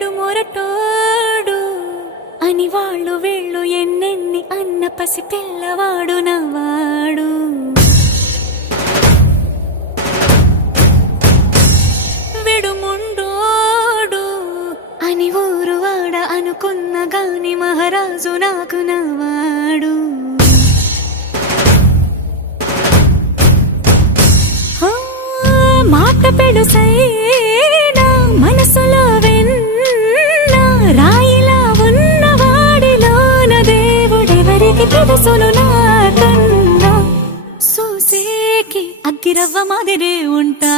విడు మొరటోడు అని వాళ్ళు వీళ్ళు ఎన్నెన్ని అన్న పసి పిల్లవాడు నవ్వాడు. విడు ముండోడు అని ఊరు వాడ అనుకున్న గాని మహారాజు నాకు నవ్వాడు. మాట పెడుసైనా మనసులో వెన్న రాయిలా ఉన్నవాడిలోన దేవుడెవరికి తెలుసును నాకన్నా. సూసేకి అగ్గిరవ్వ మాదిరే ఉంటా